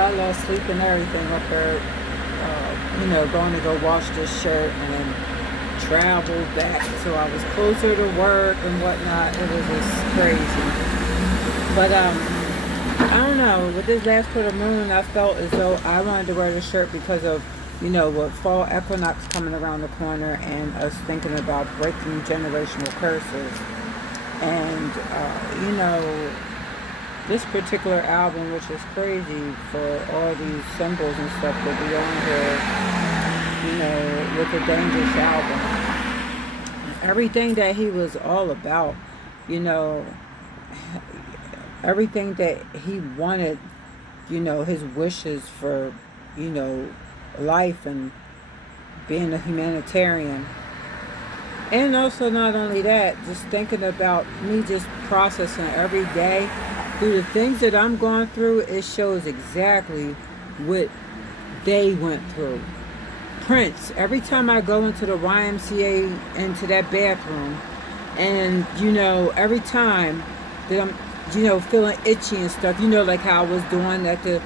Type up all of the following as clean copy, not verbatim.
I lost sleep and everything up there, going to go wash this shirt and then travel back. So I was closer to work and whatnot. It was just crazy. But I don't know. With this last quarter moon, I felt as though I wanted to wear the shirt because of, with fall equinox coming around the corner and us thinking about breaking generational curses. And, this particular album, which is crazy for all these symbols and stuff that be on here, with the Dangerous album. Everything that he was all about, everything that he wanted, his wishes for, life and being a humanitarian. And also not only that, just thinking about me just processing every day through the things that I'm going through, it shows exactly what they went through. Prince, every time I go into the YMCA, into that bathroom, and, every time that I'm, feeling itchy and stuff, like how I was doing at the,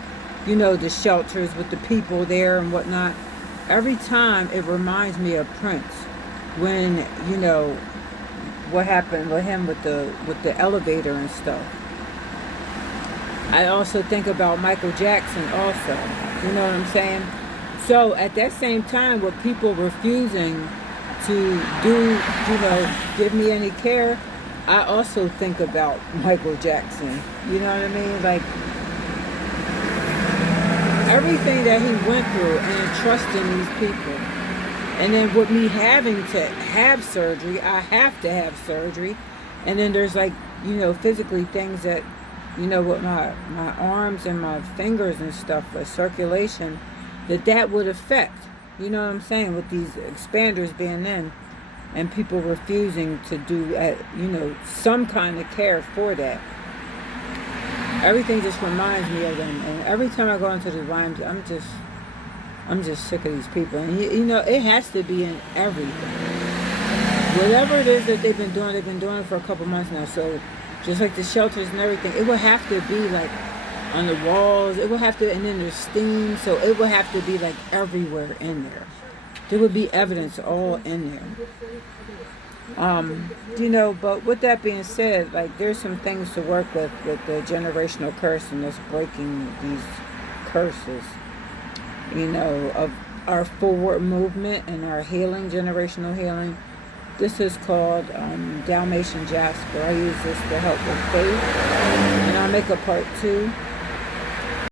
the shelters with the people there and whatnot. Every time it reminds me of Prince when, what happened with him with the elevator and stuff. I also think about Michael Jackson also, you know what I'm saying? So at that same time, with people refusing to do, give me any care, I also think about Michael Jackson, you know what I mean? Like, everything that he went through and trusting these people. And then with me having to have surgery, I have to have surgery. And then there's like, physically things that, with my arms and my fingers and stuff, the circulation, that would affect, you know what I'm saying, with these expanders being in and people refusing to do, some kind of care for that. Everything just reminds me of them. And every time I go into the rhymes, I'm just sick of these people. And, it has to be in everything. Whatever it is that they've been doing it for a couple months now. So just like the shelters and everything, it will have to be like on the walls. It will have to, and then there's steam. So it will have to be like everywhere in there. There would be evidence all in there. But with that being said, like there's some things to work with the generational curse and us breaking these curses, of our forward movement and our healing, generational healing. This is called Dalmatian Jasper. I use this to help with faith, and I'll make a part 2.